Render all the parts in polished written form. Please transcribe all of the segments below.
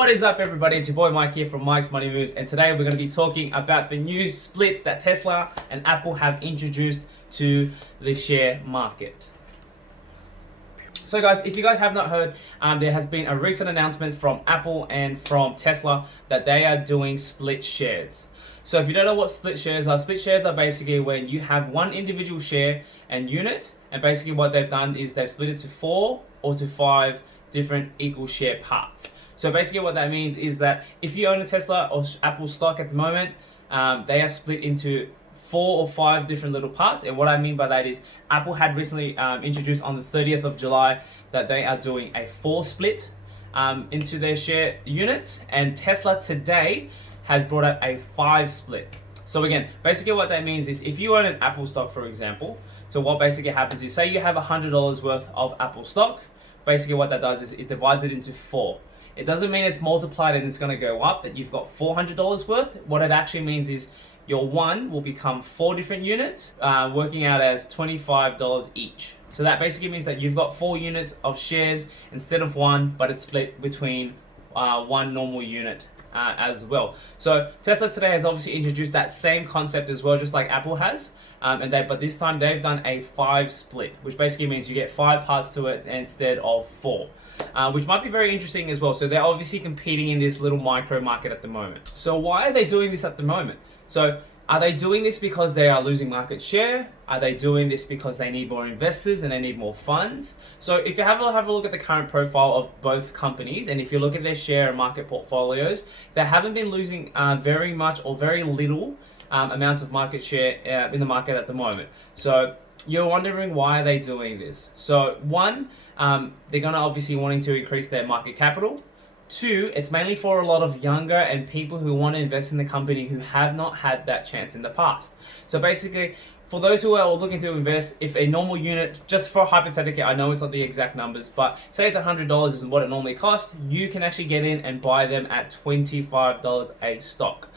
What is up, everybody? It's your boy Mike here from Mike's Money Moves, and today we're going to be talking about the new split that Tesla and Apple have introduced to the share market. So guys, if you guys have not heard, there has been a recent announcement from Apple and from Tesla that they are doing split shares. So if you don't know what split shares are basically when you have one individual share and unit, and basically what they've done is they've split it to 4 or to 5 different equal share parts. So basically what that means is that if you own a Tesla or Apple stock at the moment, they are split into 4 or 5 different little parts. And what I mean by that is Apple had recently introduced on the 30th of July that they are doing a 4 split into their share units, and Tesla today has brought out a 5 split. So again, basically what that means is if you own an Apple stock, for example, so what basically happens is say you have $100 worth of Apple stock, basically what that does is it divides it into 4. It doesn't mean it's multiplied and it's going to go up, that you've got $400 worth. What it actually means is your one will become 4 different units, working out as $25 each. So that basically means that you've got 4 units of shares instead of 1, but it's split between 1 normal unit as well. So Tesla today has obviously introduced that same concept as well, just like Apple has. But this time they've done a 5 split, which basically means you get 5 parts to it instead of 4. Which might be very interesting as well. So they're obviously competing in this little micro market at the moment. So why are they doing this at the moment? So are they doing this because they are losing market share? Are they doing this because they need more investors and they need more funds? So if you have a look at the current profile of both companies, and if you look at their share and market portfolios, they haven't been losing very much or very little amounts of market share in the market at the moment. So you're wondering why are they doing this? So one, they're going to obviously wanting to increase their market capital. 2, it's mainly for a lot of younger and people who want to invest in the company who have not had that chance in the past. So basically, for those who are looking to invest, if a normal unit, just for hypothetically, I know it's not the exact numbers, but say it's $100 is what it normally costs, you can actually get in and buy them at $25 a stock.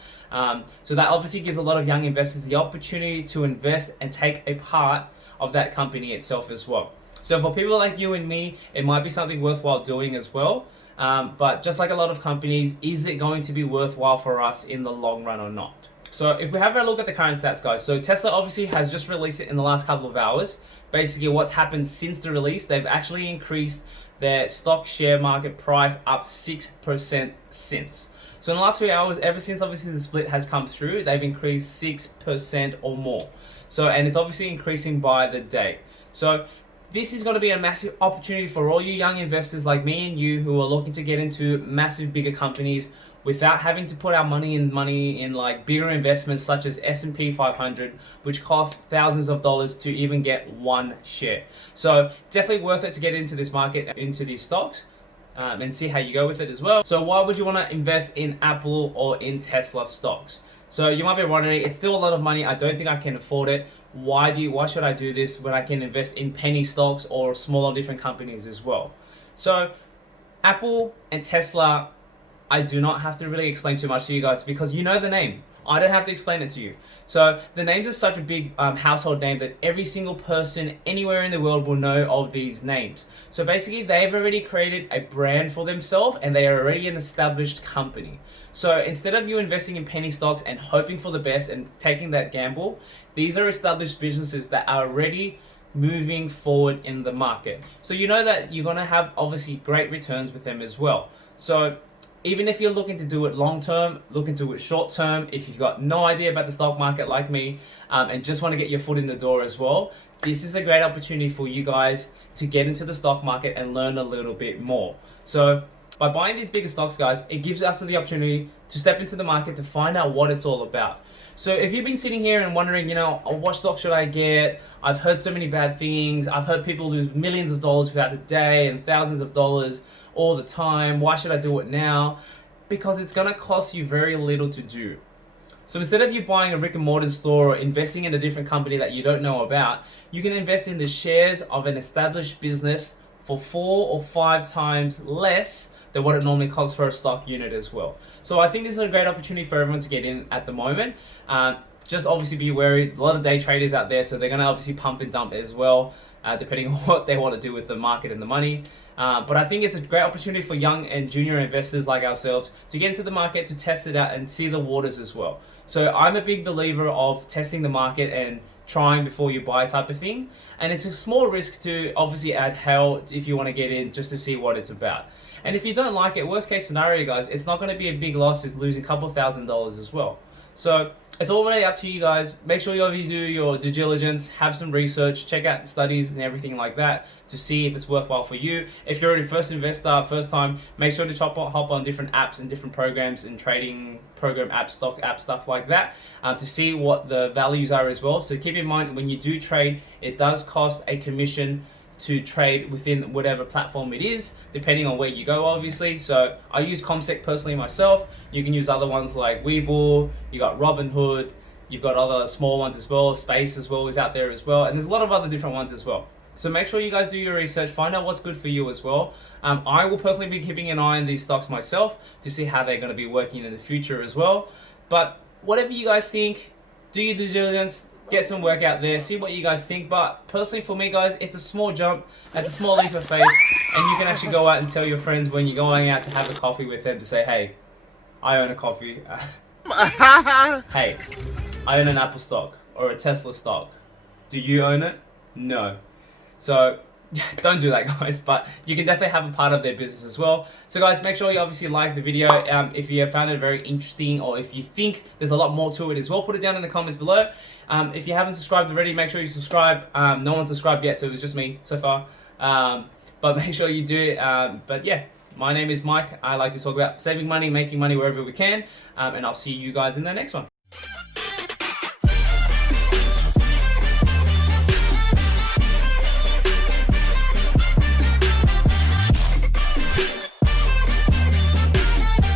So that obviously gives a lot of young investors the opportunity to invest and take a part of that company itself as well. So for people like you and me, it might be something worthwhile doing as well. But just like a lot of companies, is it going to be worthwhile for us in the long run or not? So if we have a look at the current stats, guys, so Tesla obviously has just released it in the last couple of hours. Basically what's happened since the release, they've actually increased their stock share market price up 6% since. So in the last few hours, ever since obviously the split has come through, they've increased 6% or more. So, and it's obviously increasing by the day. So this is going to be a massive opportunity for all you young investors like me and you who are looking to get into massive, bigger companies without having to put our money in like bigger investments such as S&P 500, which cost thousands of dollars to even get one share. So definitely worth it to get into this market, into these stocks. And see how you go with it as well. So why would you want to invest in Apple or in Tesla stocks? So you might be wondering, it's still a lot of money. I don't think I can afford it. Why should I do this when I can invest in penny stocks or smaller different companies as well? So Apple and Tesla, I do not have to really explain too much to you guys because you know the name. I don't have to explain it to you. So the names are such a big household name that every single person anywhere in the world will know of these names. So basically they've already created a brand for themselves and they are already an established company. So instead of you investing in penny stocks and hoping for the best and taking that gamble, these are established businesses that are already moving forward in the market. So you know that you're going to have obviously great returns with them as well. So even if you're looking to do it long term, looking to do it short term, if you've got no idea about the stock market like me, and just want to get your foot in the door as well, this is a great opportunity for you guys to get into the stock market and learn a little bit more. So by buying these bigger stocks, guys, it gives us the opportunity to step into the market to find out what it's all about. So if you've been sitting here and wondering, what stock should I get? I've heard so many bad things. I've heard people lose millions of dollars without a day and thousands of dollars all the time. Why should I do it now? Because it's going to cost you very little to do. So instead of you buying a Rick and Morty store or investing in a different company that you don't know about, you can invest in the shares of an established business for 4 or 5 times less than what it normally costs for a stock unit as well. So I think this is a great opportunity for everyone to get in at the moment. Just obviously be wary, a lot of day traders out there, so they're going to obviously pump and dump as well, depending on what they want to do with the market and the money. But I think it's a great opportunity for young and junior investors like ourselves to get into the market, to test it out and see the waters as well. So I'm a big believer of testing the market and trying before you buy type of thing. And it's a small risk to obviously add hell if you want to get in just to see what it's about. And if you don't like it, worst case scenario, guys, it's not going to be a big loss. It's losing a couple $1,000s as well. So it's all really up to you guys. Make sure you obviously do your due diligence, have some research, check out studies and everything like that to see if it's worthwhile for you. If you're a first investor, first time, make sure to hop on different apps and different programs and trading program apps, stock apps, stuff like that, to see what the values are as well. So keep in mind, when you do trade, it does cost a commission to trade within whatever platform it is, depending on where you go, obviously. So I use CommSec personally myself. You can use other ones like Webull, you got Robinhood, you've got other small ones as well, Space as well is out there as well, and there's a lot of other different ones as well. So make sure you guys do your research, find out what's good for you as well. I will personally be keeping an eye on these stocks myself to see how they're going to be working in the future as well. But whatever you guys think, do your due diligence, get some work out there, see what you guys think. But personally for me, guys, it's a small jump, it's a small leap of faith, and you can actually go out and tell your friends when you're going out to have a coffee with them to say, hey, I own a coffee. Hey, I own an Apple stock or a Tesla stock. Do you own it? No. So don't do that, guys, but you can definitely have a part of their business as well. So guys, make sure you obviously like the video. If you have found it very interesting, or if you think there's a lot more to it as well, put it down in the comments below. If you haven't subscribed already, make sure you subscribe. No one's subscribed yet, so it was just me so far. But make sure you do it. But yeah, my name is Mike. I like to talk about saving money, making money wherever we can. And I'll see you guys in the next one.